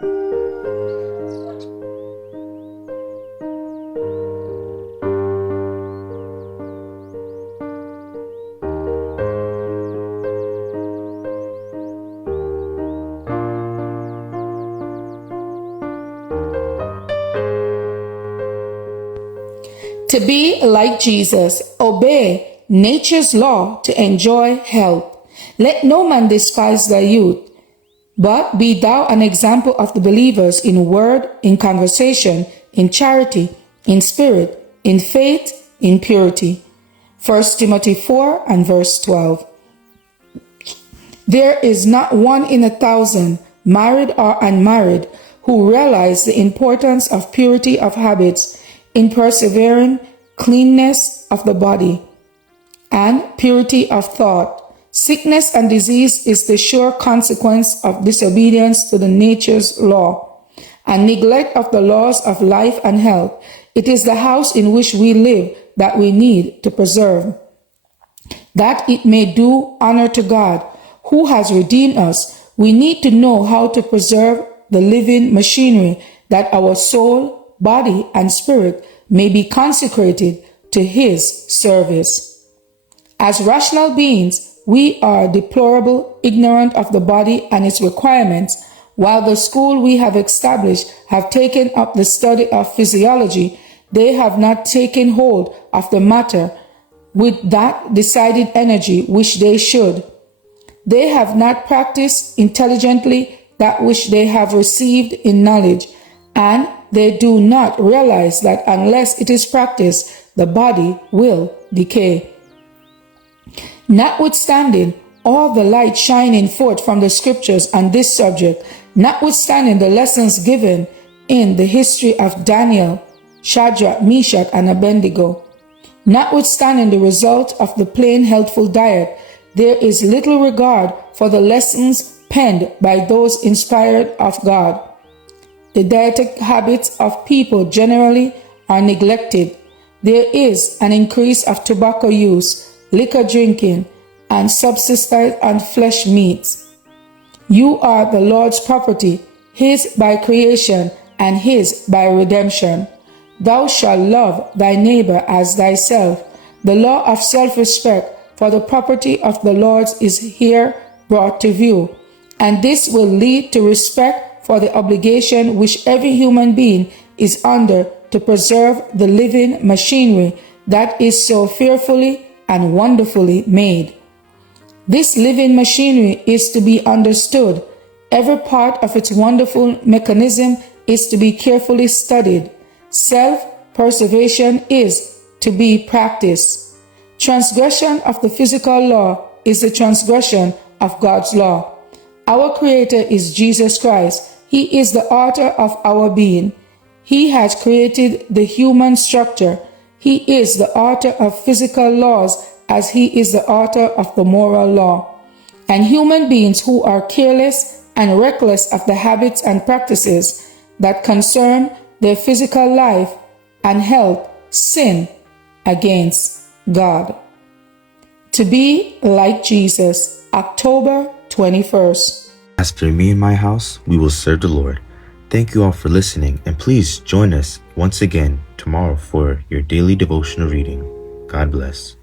To be like Jesus, obey nature's law to enjoy health. Let no man despise thy youth, but be thou an example of the believers in word, in conversation, in charity, in spirit, in faith, in purity. 1 Timothy 4 and verse 12. There is not one in 1,000, married or unmarried, who realize the importance of purity of habits in persevering cleanness of the body and purity of thought. Sickness and disease is the sure consequence of disobedience to the nature's law and neglect of the laws of life and health. It is the house in which we live that we need to preserve, that it may do honor to God, who has redeemed us. We need to know how to preserve the living machinery, that our soul, body, and spirit may be consecrated to His service. As rational beings, we are deplorable, ignorant of the body and its requirements, while the school we have established have taken up the study of physiology. They have not taken hold of the matter with that decided energy which they should. They have not practiced intelligently that which they have received in knowledge, and they do not realize that unless it is practiced, the body will decay. Notwithstanding all the light shining forth from the scriptures on this subject, notwithstanding the lessons given in the history of Daniel, Shadrach, Meshach, and Abednego, notwithstanding the result of the plain healthful diet, there is little regard for the lessons penned by those inspired of God. The dietetic habits of people generally are neglected. There is an increase of tobacco use, liquor drinking, and subsistence on flesh meats. You are the Lord's property, His by creation and His by redemption. Thou shalt love thy neighbor as thyself. The law of self-respect for the property of the Lord is here brought to view, and this will lead to respect for the obligation which every human being is under to preserve the living machinery that is so fearfully and wonderfully made. This living machinery is to be understood. Every part of its wonderful mechanism is to be carefully studied. Self-preservation is to be practiced. Transgression of the physical law is the transgression of God's law. Our Creator is Jesus Christ. He is the author of our being. He has created the human structure. He is the author of physical laws as He is the author of the moral law. And human beings who are careless and reckless of the habits and practices that concern their physical life and health sin against God. To be like Jesus, October 21st. As for me and my house, we will serve the Lord. Thank you all for listening, and please join us once again tomorrow for your daily devotional reading. God bless.